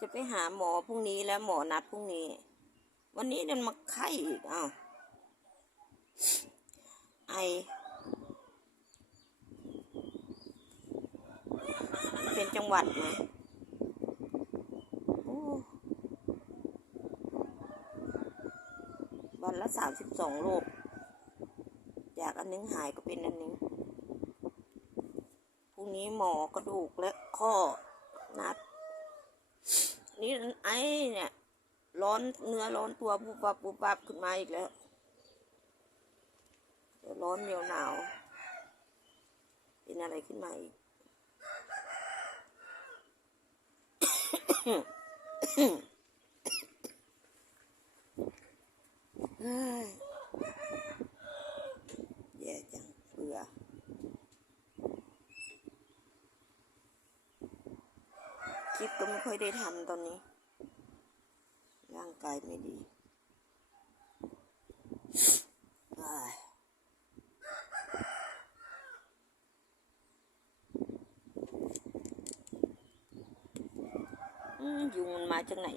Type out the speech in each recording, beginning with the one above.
จะไปหาหมอพรุ่งนี้แล้วหมอนัดพรุ่งนี้ วันนี้เดินมาไข้อีกอ้าวไอเป็นจังหวัดไหมโอ้วันละสามสิบสองโรคจากอันนึงหายก็เป็นอันนึงพรุ่งนี้หมอกระดูกและข้อนัด นี่ไอ้เนี่ย ร้อนเนื้อร้อนตัวปุบปับปุบปับขึ้นมาอีกแล้วเดี๋ยวร้อนเหนียวหนาว เป็นอะไรขึ้นมาอีกเฮ้ยแย่จังเบื่อ คลิปก็ไม่ค่อยได้ทำตอนนี้ ร่างกายไม่ดีอ้ยอืมยุงมันมาจากไหน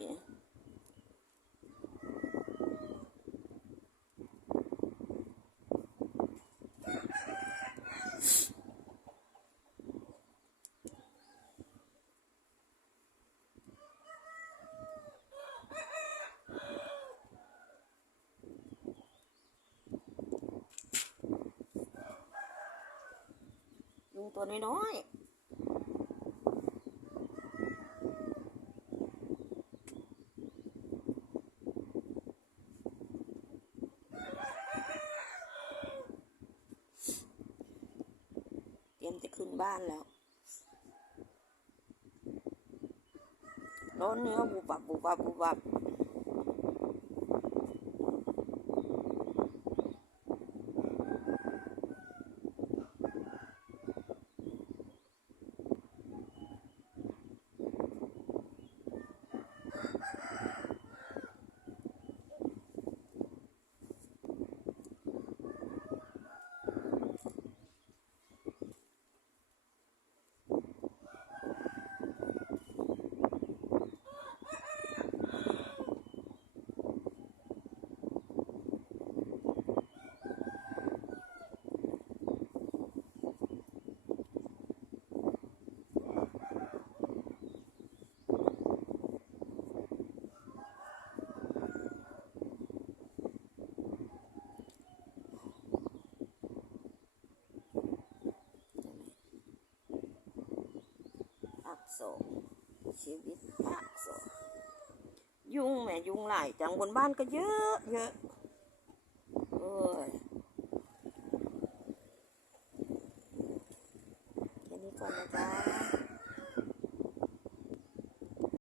ตัวน้อยๆ เตรียมจะขึ้นบ้านแล้วร้อนเนื้อบุบบับบุบบับบุ โศกชีวิตอักโศกยุงแม่ยุงหลายจังบนบ้านก็เยอะเยอะเอ้ยแค่นี้ก่อนนะจ๊ะ